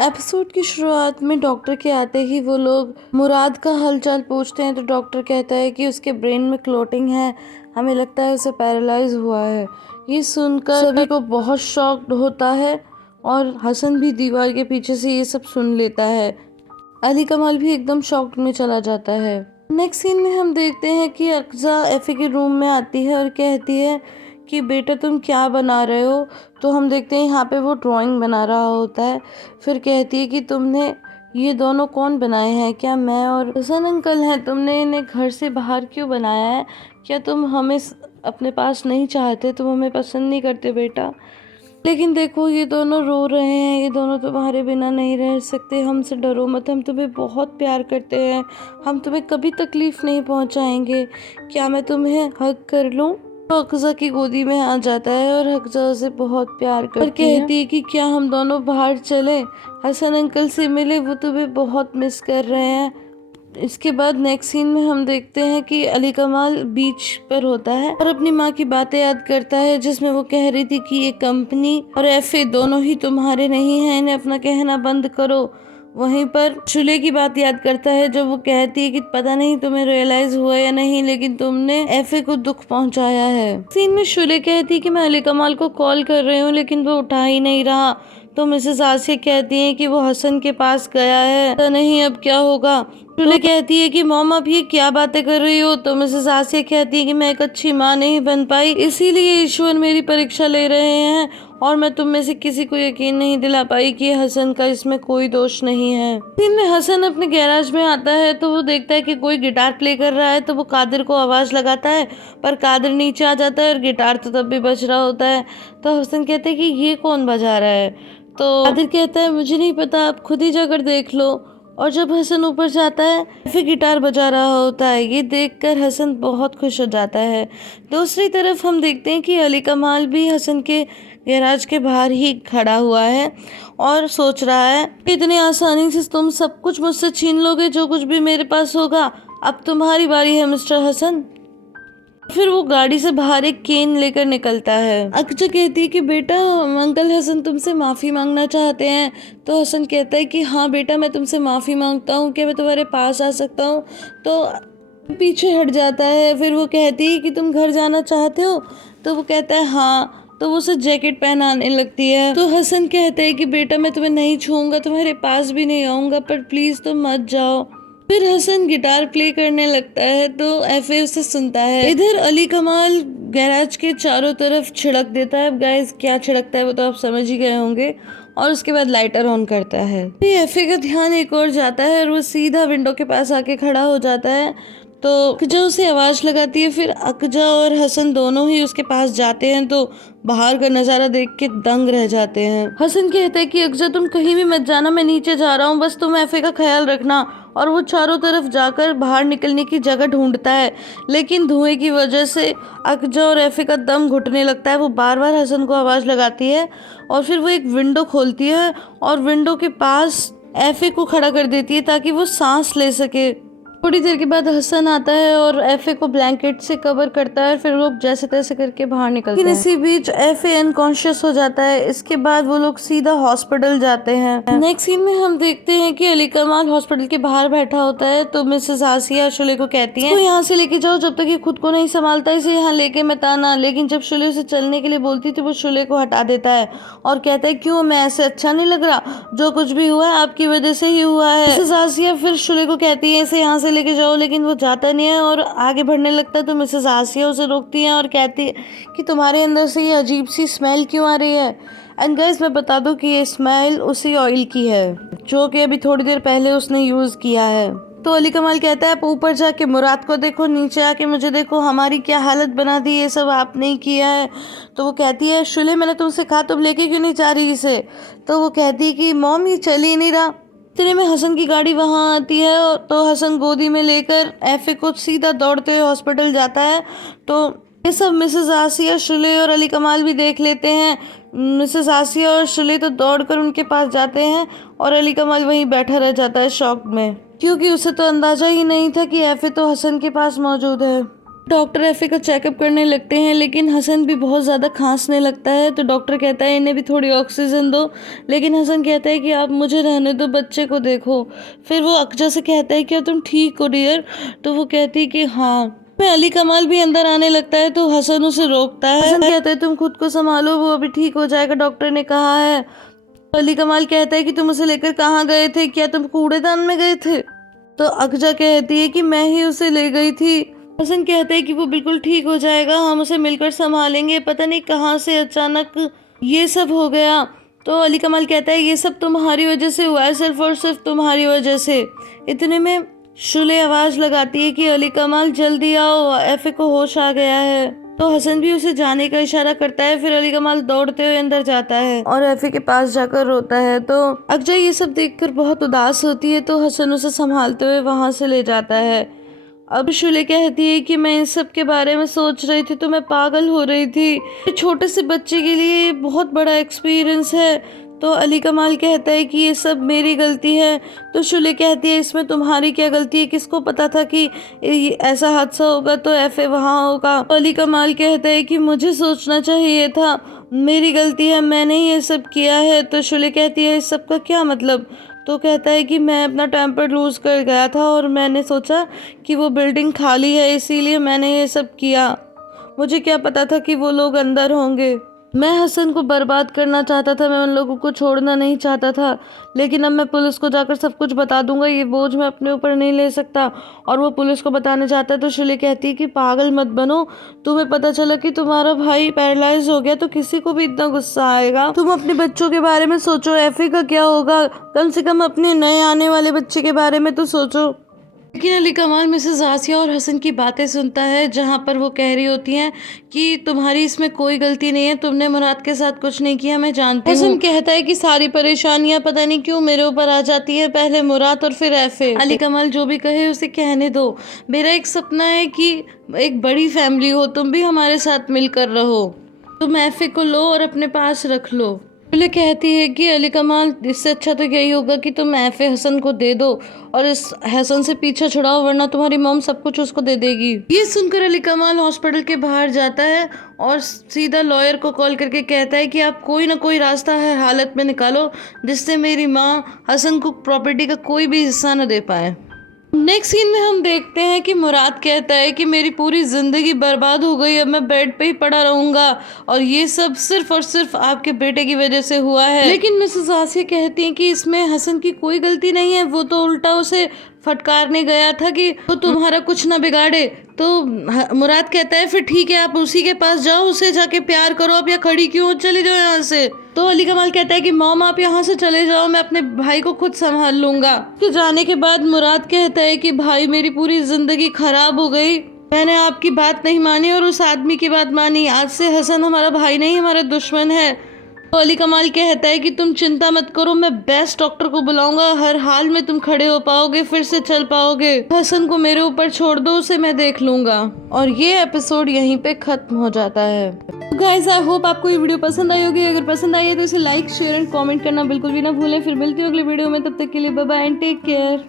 Episode की शुरुआत में डॉक्टर के आते ही वो लोग मुराद का हालचाल पूछते हैं तो डॉक्टर कहता है कि उसके ब्रेन में क्लोटिंग है, हमें लगता है उसे पैरालाइज हुआ है। ये सुनकर सभी को बहुत शॉक्ड होता है और हसन भी दीवार के पीछे से ये सब सुन लेता है। अली कमाल भी एकदम शॉक्ड में चला जाता है। नेक्स्ट सीन में हम देखते हैं कि अक्जा एफे के रूम में आती है और कहती है कि बेटा तुम क्या बना रहे हो। तो हम देखते हैं यहाँ पे वो ड्राइंग बना रहा होता है। फिर कहती है कि तुमने ये दोनों कौन बनाए हैं, क्या मैं और हसन अंकल हैं? तुमने इन्हें घर से बाहर क्यों बनाया है? क्या तुम हमें अपने पास नहीं चाहते? तुम हमें पसंद नहीं करते बेटा? लेकिन देखो ये दोनों रो रहे हैं, ये दोनों तुम्हारे बिना नहीं रह सकते, हमसे डरो मत, हम तुम्हें बहुत प्यार करते हैं, हम तुम्हें कभी तकलीफ नहीं पहुंचाएंगे, क्या मैं तुम्हें हग कर लूं? तो हक्जा की गोदी में आ जाता है और हक्जा उसे बहुत प्यार करती है और कहती है कि क्या हम दोनों बाहर चले, हसन अंकल से मिले, वो तुम्हें बहुत मिस कर रहे हैं। इसके बाद नेक्स्ट सीन में हम देखते हैं कि अली कमाल बीच पर होता है और अपनी माँ की बातें याद करता है जिसमें वो कह रही थी कि ये कंपनी और एफए दोनों ही तुम्हारे नहीं हैं, इन्हें अपना कहना बंद करो। वहीं पर शुले की बात याद करता है जब वो कहती है कि पता नहीं तुम्हें रियलाइज हुआ या नहीं लेकिन तुमने एफए को दुख पहुंचाया है। सीन में शुले कहती है कि मैं अली कमाल को कॉल कर रही हूँ लेकिन वो उठा ही नहीं रहा। तो मिसेस आसिया कहती हैं कि वो हसन के पास गया है, पता नहीं अब क्या होगा। शुले कहती है कि मॉम आप ये क्या बातें कर रही हो। तो मिसेस आसिया कहती है कि मैं एक अच्छी माँ नहीं बन पाई, इसीलिए ईश्वर मेरी परीक्षा ले रहे हैं और मैं तुम में से किसी को यकीन नहीं दिला पाई कि हसन का इसमें कोई दोष नहीं है। दिन में हसन अपने गैराज में आता है तो वो देखता है कि कोई गिटार प्ले कर रहा है तो वो कादिर को आवाज लगाता है पर कादिर नीचे आ जाता है और गिटार तो तब भी बज रहा होता है। तो हसन कहते हैं कि ये कौन बजा रहा है। तो कादिर कहता है मुझे नहीं पता, आप खुद ही जाकर देख लो। और जब हसन ऊपर जाता है फिर गिटार बजा रहा होता है। ये देखकर हसन बहुत खुश हो जाता है। दूसरी तरफ हम देखते हैं कि अली कमाल भी हसन के गैराज के बाहर ही खड़ा हुआ है और सोच रहा है कि इतनी आसानी से तुम सब कुछ मुझसे छीन लोगे, जो कुछ भी मेरे पास होगा अब तुम्हारी बारी है मिस्टर हसन। फिर वो गाड़ी से बाहर एक केन लेकर निकलता है। अक्जा कहती है कि बेटा अंकल हसन तुमसे माफ़ी मांगना चाहते हैं। तो हसन कहता है कि हाँ बेटा मैं तुमसे माफ़ी मांगता हूँ, क्या मैं तुम्हारे पास आ सकता हूँ? तो पीछे हट जाता है। फिर वो कहती है कि तुम घर जाना चाहते हो? तो वो कहता है हाँ। तो वो उसे जैकेट पहनाने लगती है। तो हसन कहता है कि बेटा मैं तुम्हें नहीं छूऊंगा, तुम्हारे पास भी नहीं आऊँगा, पर प्लीज़ तुम मत जाओ। फिर हसन गिटार प्ले करने लगता है तो एफए उसे सुनता है। इधर अली कमाल गैराज के चारों तरफ छिड़क देता है। गाइस क्या छिड़कता है वो तो आप समझ ही गए होंगे। और उसके बाद लाइटर ऑन करता है। एफए का ध्यान एक और जाता है और वो सीधा विंडो के पास आके खड़ा हो जाता है। तो अक्जा उसे आवाज लगाती है। फिर अक्जा और हसन दोनों ही उसके पास जाते हैं तो बाहर का नजारा देख के दंग रह जाते हैं। हसन कहता है कि अक्जा तुम कहीं भी मत जाना, मैं नीचे जा रहा हूँ, बस तुम एफए का ख्याल रखना। और वो चारों तरफ जाकर बाहर निकलने की जगह ढूंढता है लेकिन धुएं की वजह से अक्जा और एफे का दम घुटने लगता है। वो बार बार हसन को आवाज लगाती है और फिर वो एक विंडो खोलती है और विंडो के पास एफे को खड़ा कर देती है ताकि वो सांस ले सके। थोड़ी देर के बाद हसन आता है और एफए को ब्लैंकेट से कवर करता है। फिर लोग जैसे तैसे करके बाहर निकलते हैं। इसी बीच एफए अनकॉन्शियस हो जाता है। इसके बाद वो लोग सीधा हॉस्पिटल जाते हैं। नेक्स्ट सीन में हम देखते हैं कि अली कमाल हॉस्पिटल के बाहर बैठा होता है तो मिसेस आसिया शुले को कहती है यहाँ से लेके जाओ, जब तक ये खुद को नहीं संभालता इसे यहाँ लेके मत आना। लेकिन जब शुले उसे चलने के लिए बोलती थी वो शुले को हटा देता है और कहता है क्यों, मैं ऐसे अच्छा नहीं लग रहा? जो कुछ भी हुआ है आपकी वजह से ही हुआ है। मिसेस आसिया फिर शुले को कहती है इसे यहाँ से लेके जाओ लेकिन वो जाता नहीं है और आगे बढ़ने लगता है। तो मिसेस आसिया उसे रोकती है और कहती है कि तुम्हारे अंदर से ये अजीब सी स्मेल क्यों आ रही है? एंड गाइस मैं बता दूं कि ये स्मेल उसी ऑयल की है जो कि अभी थोड़ी देर पहले उसने यूज किया है। तो अली कमाल कहता है आप ऊपर जाके मुराद को देखो, नीचे आके मुझे देखो, हमारी क्या हालत बना दी, ये सब आपने ही किया है। तो वो कहती है शुले मैंने तुमसे कहा तुम लेके क्यों नहीं जा रही इसे? तो वो कहती है कि मॉम ये चल ही नहीं रहा। इतने में हसन की गाड़ी वहां आती है तो हसन गोदी में लेकर एफए को सीधा दौड़ते हुए हॉस्पिटल जाता है। तो ये सब मिसेस आसिया, शुले और अली कमाल भी देख लेते हैं। मिसेस आसिया और शुले तो दौड़कर उनके पास जाते हैं और अली कमाल वहीं बैठा रह जाता है शॉक में, क्योंकि उसे तो अंदाजा ही नहीं था कि एफए तो हसन के पास मौजूद है। डॉक्टर एफे का चेकअप करने लगते हैं, लेकिन हसन भी बहुत ज़्यादा खांसने लगता है। तो डॉक्टर कहता है इन्हें भी थोड़ी ऑक्सीजन दो, लेकिन हसन कहता है कि आप मुझे रहने दो, बच्चे को देखो। फिर वो अकजा से कहता है क्या तुम ठीक हो डियर? तो वो कहती है कि हाँ। मैं अली कमाल भी अंदर आने लगता है तो हसन उसे रोकता है। हसन कहता है तुम खुद को संभालो, वो अभी ठीक हो जाएगा, डॉक्टर ने कहा है। तो अली कमाल कहता है कि तुम उसे लेकर कहाँ गए थे, क्या तुम कूड़ेदान में गए थे? तो अकजा कहती है कि मैं ही उसे ले गई थी। हसन कहता है कि वो बिल्कुल ठीक हो जाएगा, हम उसे मिलकर संभालेंगे, पता नहीं कहाँ से अचानक ये सब हो गया। तो अली कमाल कहता है ये सब तुम्हारी वजह से हुआ है, सिर्फ और सिर्फ तुम्हारी वजह से। इतने में शुले आवाज लगाती है कि अली कमाल जल्दी आओ, एफे को होश आ गया है। तो हसन भी उसे जाने का इशारा करता है। फिर अली कमाल दौड़ते हुए अंदर जाता है और एफे के पास जाकर रोता है। तो अकजा ये सब देखकर बहुत उदास होती है, तो हसन उसे संभालते हुए वहां से ले जाता है। अब शुले कहती है कि मैं इन सब के बारे में सोच रही थी तो मैं पागल हो रही थी, छोटे से बच्चे के लिए ये बहुत बड़ा एक्सपीरियंस है। तो अली कमाल कहता है कि ये सब मेरी गलती है। तो शुले कहती है इसमें तुम्हारी क्या गलती है, किसको पता था कि ऐसा हादसा होगा तो एफए वहाँ होगा। तो अली कमाल कहता है कि मुझे सोचना चाहिए था, मेरी गलती है, मैंने ये सब किया है। तो शुले कहती है इस सब का क्या मतलब? तो कहता है कि मैं अपना टेम्पर लूज कर गया था और मैंने सोचा कि वो बिल्डिंग खाली है, इसीलिए मैंने ये सब किया, मुझे क्या पता था कि वो लोग अंदर होंगे। मैं हसन को बर्बाद करना चाहता था, मैं उन लोगों को छोड़ना नहीं चाहता था, लेकिन अब मैं पुलिस को जाकर सब कुछ बता दूंगा, ये बोझ मैं अपने ऊपर नहीं ले सकता। और वो पुलिस को बताने जाता है तो शुली कहती है कि पागल मत बनो, तुम्हें पता चला कि तुम्हारा भाई पैरालाइज हो गया तो किसी को भी इतना गुस्सा आएगा, तुम अपने बच्चों के बारे में सोचो, एफे का क्या होगा, कम से कम अपने नए आने वाले बच्चे के बारे में तो सोचो। लेकिन अली कमाल मिसेस आसिया और हसन की बातें सुनता है, जहाँ पर वो कह रही होती हैं कि तुम्हारी इसमें कोई गलती नहीं है, तुमने मुराद के साथ कुछ नहीं किया, मैं जानती हूँ। हसन कहता है कि सारी परेशानियां पता नहीं क्यों मेरे ऊपर आ जाती है, पहले मुराद और फिर एफे। अली कमाल जो भी कहे उसे कहने दो, मेरा एक सपना है कि एक बड़ी फैमिली हो, तुम भी हमारे साथ मिलकर रहो, तुम एफे को लो और अपने पास रख लो। शुले कहती है कि अली कमाल इससे अच्छा तो यही होगा कि तुम एफे हसन को दे दो और इस हसन से पीछा छुड़ाओ, वरना तुम्हारी मॉम सब कुछ उसको दे देगी। ये सुनकर अली कमाल हॉस्पिटल के बाहर जाता है और सीधा लॉयर को कॉल करके कहता है कि आप कोई ना कोई रास्ता हर हालत में निकालो जिससे मेरी माँ हसन को प्रॉपर्टी का कोई भी हिस्सा न दे पाए। नेक्स्ट सीन में हम देखते हैं कि मुराद कहता है कि मेरी पूरी जिंदगी बर्बाद हो गई, अब मैं बेड पे ही पड़ा रहूंगा और ये सब सिर्फ और सिर्फ आपके बेटे की वजह से हुआ है। लेकिन मिसेस आसिया कहती हैं कि इसमें हसन की कोई गलती नहीं है, वो तो उल्टा उसे फटकारने गया था कि वो तुम्हारा कुछ ना बिगाड़े। तो मुराद कहता है फिर ठीक है, आप उसी के पास जाओ, उसे जाके प्यार करो, आप यहाँ खड़ी क्यों हो, चली जाओ यहाँ से। तो अली कमाल कहता है कि मॉम आप यहाँ से चले जाओ, मैं अपने भाई को खुद संभाल लूंगा। तो जाने के बाद मुराद कहता है कि भाई मेरी पूरी जिंदगी खराब हो गई, मैंने आपकी बात नहीं मानी और उस आदमी की बात मानी, आज से हसन हमारा भाई नहीं हमारा दुश्मन है। तो अली कमाल कहता है कि तुम चिंता मत करो, मैं बेस्ट डॉक्टर को बुलाऊंगा, हर हाल में तुम खड़े हो पाओगे, फिर से चल पाओगे, हसन को मेरे ऊपर छोड़ दो, उसे मैं देख लूंगा। और ये एपिसोड यहीं पे खत्म हो जाता है। गाइस आई होप आपको ये वीडियो पसंद आई होगी, अगर पसंद आई है तो इसे लाइक शेयर एंड कमेंट करना बिल्कुल भी ना भूलें। फिर मिलती हूँ अगली वीडियो में, तब तक के लिए bye bye and take care.